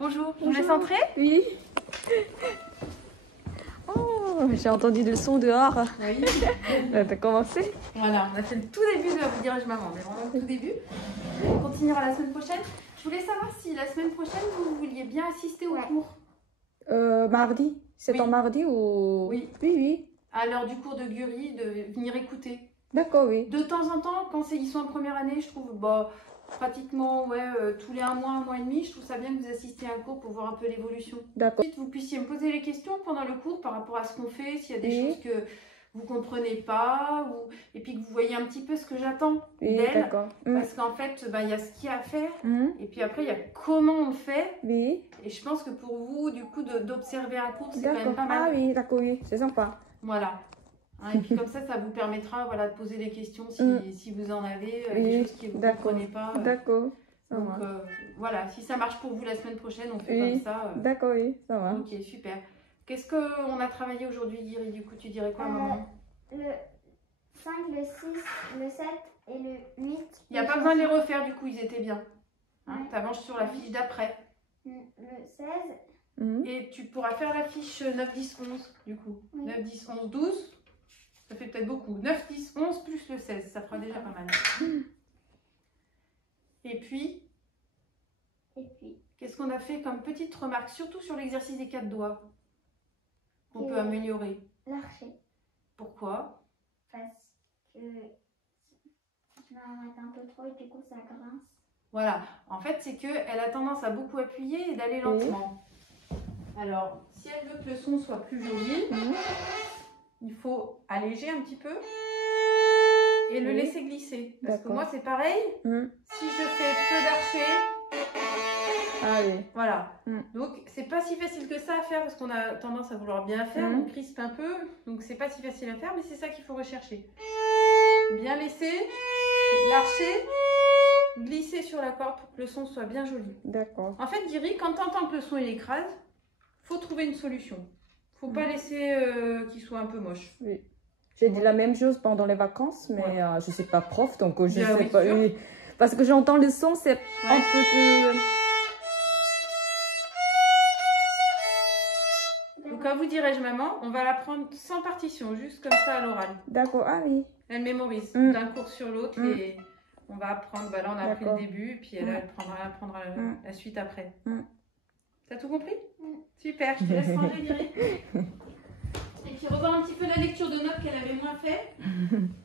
Bonjour, je vous laisse entrer? Oui. Oh, j'ai entendu le son dehors. Oui. T'as commencé? Voilà, on a fait le tout début de Vous dirai-je maman, mais vraiment le tout début. On continuera la semaine prochaine. Je voulais savoir si la semaine prochaine vous vouliez bien assister au cours. Mardi. C'est Oui. en mardi ou... Oui. Oui, oui. À l'heure du cours de Guri, de venir écouter. D'accord, oui. De temps en temps, quand ils sont en première année, je trouve pratiquement tous les un mois et demi, je trouve ça bien que vous assistiez à un cours pour voir un peu l'évolution. D'accord. Ensuite, vous puissiez me poser les questions pendant le cours par rapport à ce qu'on fait, s'il y a des Oui. choses que vous ne comprenez pas, et puis que vous voyez un petit peu ce que j'attends Oui, d'elle. d'accord. Parce qu'en fait, il y a ce qu'il y a à faire, Mhm. et puis après, il y a comment on le fait. Oui. Et je pense que pour vous, du coup, d'observer un cours, c'est quand D'accord. même pas mal. Ah oui, d'accord, oui. C'est sympa. Voilà. Hein, et puis comme ça vous permettra de poser des questions si vous en avez, Oui. des choses que vous ne comprenez pas. D'accord. Donc voilà, si ça marche pour vous la semaine prochaine, on fait Oui. comme ça. D'accord, oui, ça va. Ok, super. Qu'est-ce qu'on a travaillé aujourd'hui, Guiri? Du coup, tu dirais quoi, maman? Le 5, le 6, le 7 et le 8. Il n'y a pas besoin de les refaire, du coup, ils étaient bien. Hein, Ouais. tu avances sur la fiche d'après. Le 16. Mhm. Et tu pourras faire la fiche 9, 10, 11, du coup. Oui. 9, 10, 11, 12. Ça fait peut-être beaucoup. 9, 10, 11 plus le 16, ça fera déjà pas mal. Et puis, qu'est-ce qu'on a fait comme petite remarque, surtout sur l'exercice des 4 doigts, qu'on peut améliorer? L'archer. Pourquoi? Parce que je m'arrête un peu trop et du coup ça grince. Voilà, en fait, c'est qu'elle a tendance à beaucoup appuyer et d'aller lentement. Alors, si elle veut que le son soit plus joli, il faut alléger un petit peu et le laisser glisser. Parce que moi, c'est pareil. Si je fais peu d'archer, ah oui. Voilà. Donc, c'est pas si facile que ça à faire parce qu'on a tendance à vouloir bien faire. On crispe un peu. Donc, c'est pas si facile à faire, mais c'est ça qu'il faut rechercher. Bien laisser, l'archer, glisser sur la corde pour que le son soit bien joli. D'accord. En fait, Guiri, quand tu entends que le son il écrase, faut trouver une solution. Faut pas laisser qu'il soit un peu moche. Oui. J'ai dit la même chose pendant les vacances, mais je suis pas prof, donc je sais pas. Oui. Parce que j'entends le son, c'est un peu que... Donc, à vous dirais-je, maman, on va la prendre sans partition, juste comme ça à l'oral. D'accord, ah oui. Elle mémorise d'un cours sur l'autre et on va apprendre. Bah là, on a appris le début, et puis elle prendra la suite après. T'as tout compris? Super, je te laisse ranger, Guiri. Et puis revoir un petit peu la lecture de notes qu'elle avait moins fait,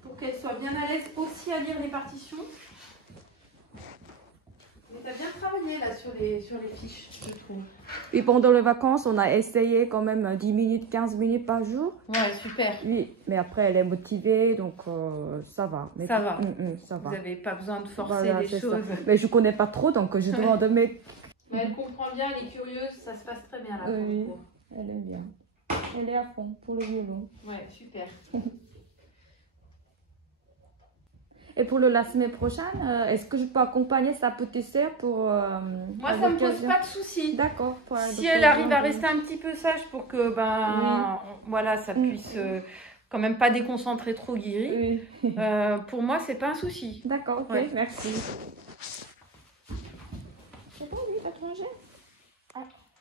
pour qu'elle soit bien à l'aise aussi à lire les partitions. Mais t'as bien travaillé là sur les fiches, je trouve. Et pendant les vacances, on a essayé quand même 10 minutes, 15 minutes par jour. Ouais, super. Oui, mais après elle est motivée, donc ça va. Mais ça va. Ça va. Vous n'avez pas besoin de forcer les choses. Ça. Mais je connais pas trop, donc je demande mes... Mais elle comprend bien, elle est curieuse, ça se passe très bien là. Oui, elle aime bien. Elle est à fond pour le violon. Ouais, super. Et pour la semaine prochaine, est-ce que je peux accompagner sa petite sœur pour... Moi, ça ne me pose pas de soucis. D'accord. Si elle arrive à rester un petit peu sage pour que voilà, ça puisse quand même pas déconcentrer trop Guiri, pour moi, c'est pas un souci. D'accord, ok, merci. C'est bon, oui, t'as tout rangé?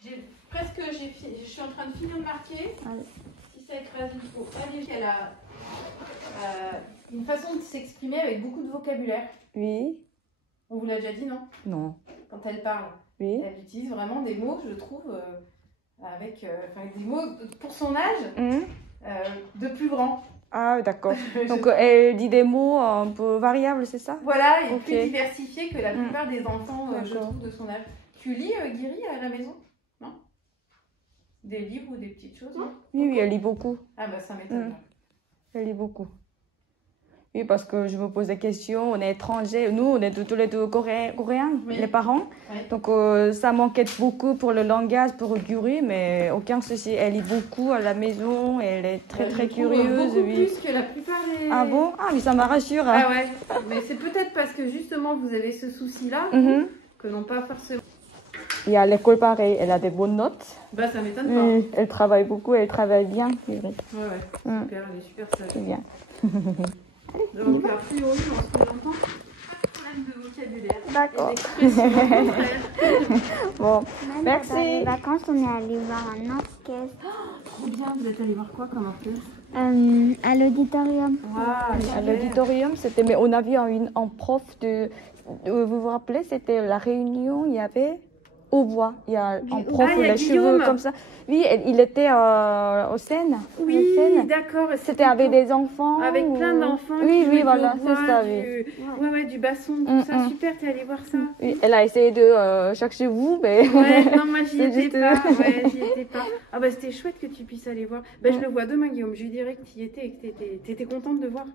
Je suis en train de finir de marquer. Allez. Si ça écrase, il faut alléger. Elle a une façon de s'exprimer avec beaucoup de vocabulaire. Oui. On vous l'a déjà dit, non? Non. Quand elle parle. Oui. Elle utilise vraiment des mots, je trouve, avec des mots pour son âge, de plus grand. Ah, d'accord. Donc, elle dit des mots un peu variables, c'est ça? Voilà, et plus diversifiés que la plupart des enfants, je trouve, de son âge. Tu lis, Guiri, à la maison? Non? Des livres ou des petites choses? Non? Oui, elle lit beaucoup. Ah bah ça m'étonne pas. Elle lit beaucoup. Oui, parce que je me pose des questions, on est étrangers, nous on est tous les deux coréens, les parents, donc ça m'inquiète beaucoup pour le langage, pour Guiri, mais aucun souci, elle lit beaucoup à la maison, elle est très curieuse. Beaucoup plus que la plupart des... Ah bon? Ah mais ça me rassure. Ah ouais, mais c'est peut-être parce que justement vous avez ce souci-là, que non pas forcément... Et à l'école pareil, elle a des bonnes notes. Bah ça m'étonne pas. Oui, elle travaille beaucoup, elle travaille bien. Ouais, super, elle est super sage. C'est bien. Donc, a priori, on se longtemps, pas de problème de vocabulaire. D'accord. Bon, merci. Pendant les vacances, on est allé voir un orchestre. Trop bien, vous êtes allé voir quoi comme orchestre? À l'auditorium. À l'auditorium, c'était, mais on avait un prof de, vous vous rappelez, c'était la réunion, il y avait au bois, il y a un prof, les cheveux comme ça. Oui, il était au scène. Oui, d'accord. C'était avec des enfants. Avec plein d'enfants. Oui, voilà, c'est ça. Oui. Du basson, tout ça. Super, t'es allée voir ça. Oui, elle a essayé de chercher vous, mais... Ouais, non, moi j'y étais pas. Ah bah c'était chouette que tu puisses aller voir. Bah je le vois demain, Guillaume. Je lui dirais que tu y étais et que t'étais contente de voir.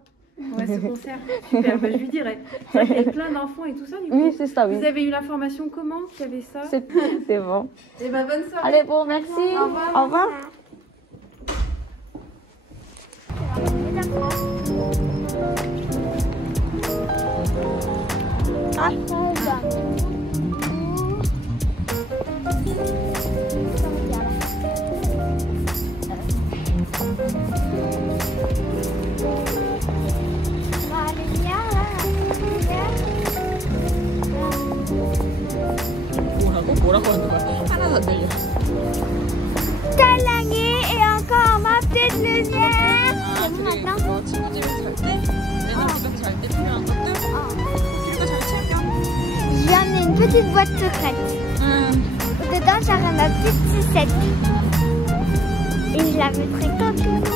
Ouais, ce concert. Super, bah, je lui dirais. C'est vrai qu'il y avait plein d'enfants et tout ça, du coup. Oui, c'est ça, oui. Vous avez eu l'information comment qu'il y avait ça? C'est bon. Et bah, bonne soirée. Allez, bon, merci. Au revoir. Au revoir. 뭐라고 하는 거야? 하나도 안 들려. 딸랑이 et encore ma petite lumière. 아, 그래. 너 친구 집에서 잘 때? 맨날 집에서 잘 때 필요한 것들? 그리고 잘 챙겨. Je viens d'une petite boîte secrète. Dedans, j'aurai ma petite sucette. Et je la mettrai comme personne ne